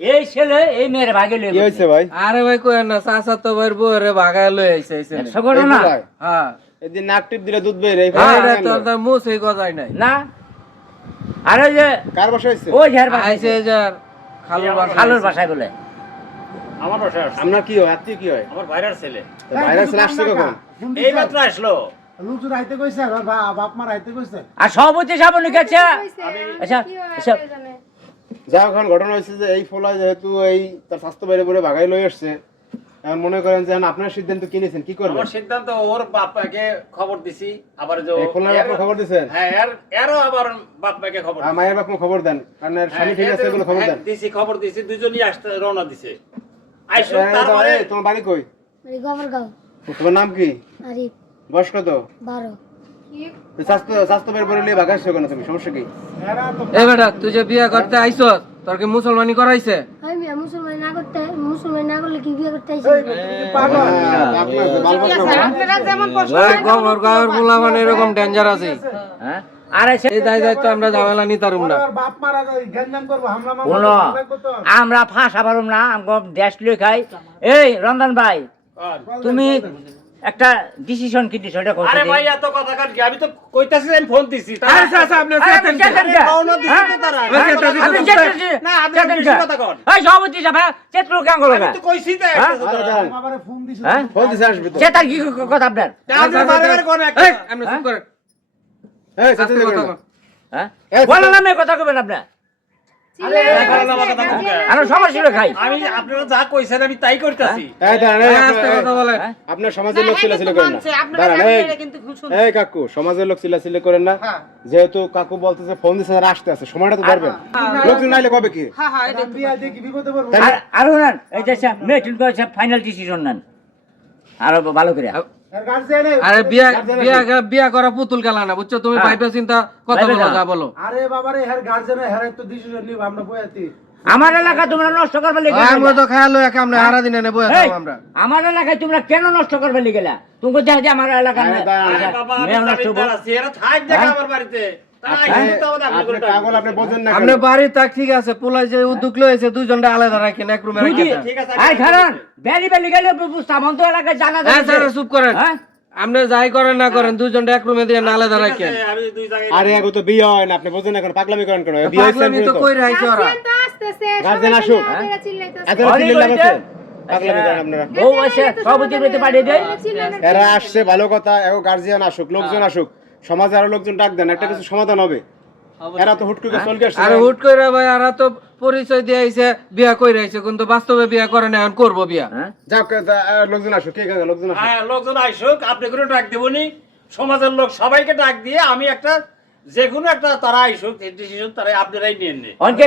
এই ছেলে এই মেয়ের ভাগে লই কি হইছে ভাই? আরে ভাই কই না চাচা তো ভাই বউরে ভাগায় লই আইছে আইছে সকল না হ্যাঁ এদিন নাক টিপ দিলে দুধ বের এই আরে তোর তো মুছ এই গজাই নাই না আরে যে কার বাসা হইছে? ওই ঝাড় বাসা আইছে যার খালুর বাসায় বলে আমার বাসায় আসছে। আপনার কি হয়? আত্মীয় কি হয়? আমার ভাইরার ছেলে ভাইরাস আসছে কখন? এই মাত্র আসলো। লোকজন আইতে কইছে আর বাপ মার আইতে কইছে। আর সভাপতি সাহেব লিখেছে আচ্ছা আচ্ছা যা এখন ঘটনা হয়েছে যে এই ফলা যেহেতু এই তার স্বাস্থ্য বাইরে পরে বাগাই লই আসছে, এখন মনে করেন যে আপনার সিদ্ধান্ত কি নিয়েছেন, কি করবেন? আমার সিদ্ধান্ত ওর বাপকে খবর দিছি, আবার যে এই ফলার আপনি খবর দিয়েছেন? হ্যাঁ এরও আবার বাপকে খবর আর মায়ের বাপ খবর দেন, কারণ এর স্বামী ঠিক আছে এগুলো খবর দেন। দিছি, খবর দিছি, দুজনই আসতে রওনা দিছে। আইসো তারপরে তোমার বাড়ি কই? গবরগাঁও তোমার নাম কি? আরিফ বয়স কত? 12 স্বাস্থ্য বের করে নিয়ে বাগাইছো কেন তুমি? সমস্যা কি? এ বেটা তুই যে বিয়ে করতে আইছস তোর কি মুসলমানি করাইছে? আমি মুসলমান না করলে কি বিয়ে করতে আইছি ভাই গবরগাঁওর পোলা মানে এরকম ডেঞ্জার আছে হ্যাঁ আরে এই দায়িত্ব আমরা ঝামেলা নিতারুম না আর বাপ মারা গঞ্জাম করব হামলা বলো আমরা ফাঁসা পারুম না আমগো দেশ লই খাই এই রমজান ভাই তুমি একটা ডিসিশন কি দিছো এটা কইছো আরে ভাই এত কথা কাট কি, আমি তো কইতাছি আমি ফোন দিছি। আরে চাচা আপনি রওনা দিছি তো তারা। না আপনি বেশি কথা কন। এই সভাপতি সাহেব চেত্র কেন করবে আমি তো কইছি তো একটা কথা। আমারে ফোন দিছে। হ্যাঁ ফোন দিছে আসবে তো। চেতার কি কথা আপনার আপনি বারে বারে কোন একটা এই আপনি চুপ করেন এই সাথে আস্তে কথা কথা কন। হ্যাঁ বলো না কথা কইবেন আপনি আরে বারে বারে কথা কন। আর সমস্যা হলো খাই আমি আপনারা যা কইছেন আমি তাই করতেছি। এই দাঁড়ান, এই আস্তে কথা বলে আপনার সমাজের লোক চিল্লাচিল্লি করেন না। দাঁড়ান, এই কাকু সমাজের লোক চিল্লাচিল্লি করেন না। যেহেতু কাকু বলতেছে ফোন দিছে আর আসতে আছে, সময়টা তো ধরবেন। লোকজন নাইলে কবে কি? বিয়া দিয়ে কি বিপদে পড়ব? আর শুনেন এই যে মেটিং করেছে ফাইনাল ডিসিশন নেন আর ভালো করে এর গার্জিয়ান আরে বিয়া করা পুতুল খেলা না বুঝছো তুমি ভাইবা চিন্তা কথা বলো যা বলো আরে বাবারে এর গার্জিয়ান এর তো ডিসিশন নিব আমরা বয়াতি। আমার এলাকা তোমরা নষ্ট করবে লিখে আমরা তো খেয়াল হয়ে আমরা হারা দিনে নেবো আমরা আমার এলাকায় তোমরা কেন নষ্ট করবে লিখে তুমি দেখা যায় আমার এলাকা আরে বাবা আমি জমিদার আছি, এরা থাক দেখে আমার বাড়িতে। তারা আইসো তো আমাদের আপনি আপনি করে পাগল, আপনি বোঝেন না কেন? আপনি বাড়ি থাক ঠিক আছে পোলাই যে উদ্যোগ লয়েছে দুইজনটা আলাদা রাখেন এক রুমে রাখেন ঠিক আছে। আই খারান বেলি গেলে বুঝতাম অন্ত এলাকায় জানা হ্যাঁ যায় স্যার চুপ করেন হ্যাঁ আপনি যাই করেন না করেন দুইজনটা এক রুমে দিয়ে আলাদা ঠিক রাখেন আছে, আমি দুই জায়গায় আরে এগো তো বিয়ে হয় না, আপনি বোঝেন না কেন? পাগলামি করেন কেন? বিয়ে হইছে পাগলামি তো কই রাইছে ওরা গার্জেন আসুক। এত চিল্লাচিল্লি আছে? পাগলামি করেন আপনারা। ও আছে সভাপতির বেতে পাঠিয়ে দেয় এরা আসছে ভালো কথা, এগো গার্জিয়ান আসুক, লোকজন আসুক, সমাজে আরো লোকজন ডাক দেন, একটা কিছু সমাধান হবে। এরা তো হুট করে চলে আসছে। আর হুট করে ভাই আর তো পরিচয় দিয়ে আইছে বিয়া কই রাইছে কিন্তু বাস্তবে বিয়া করে না এখন করবো বিয়া হ্যাঁ যাক, লোকজন আসুক, কে কে লোকজন আসুক। হ্যাঁ লোকজন আইসুক, আপনি করে ডাক দেবনি, সমাজের লোক সবাইকে ডাক দিয়ে আমি একটা যে কোনো একটা তারা আইসুক, ডিসিশন তারা আপনারাই নিয়ে নেন। অনেকে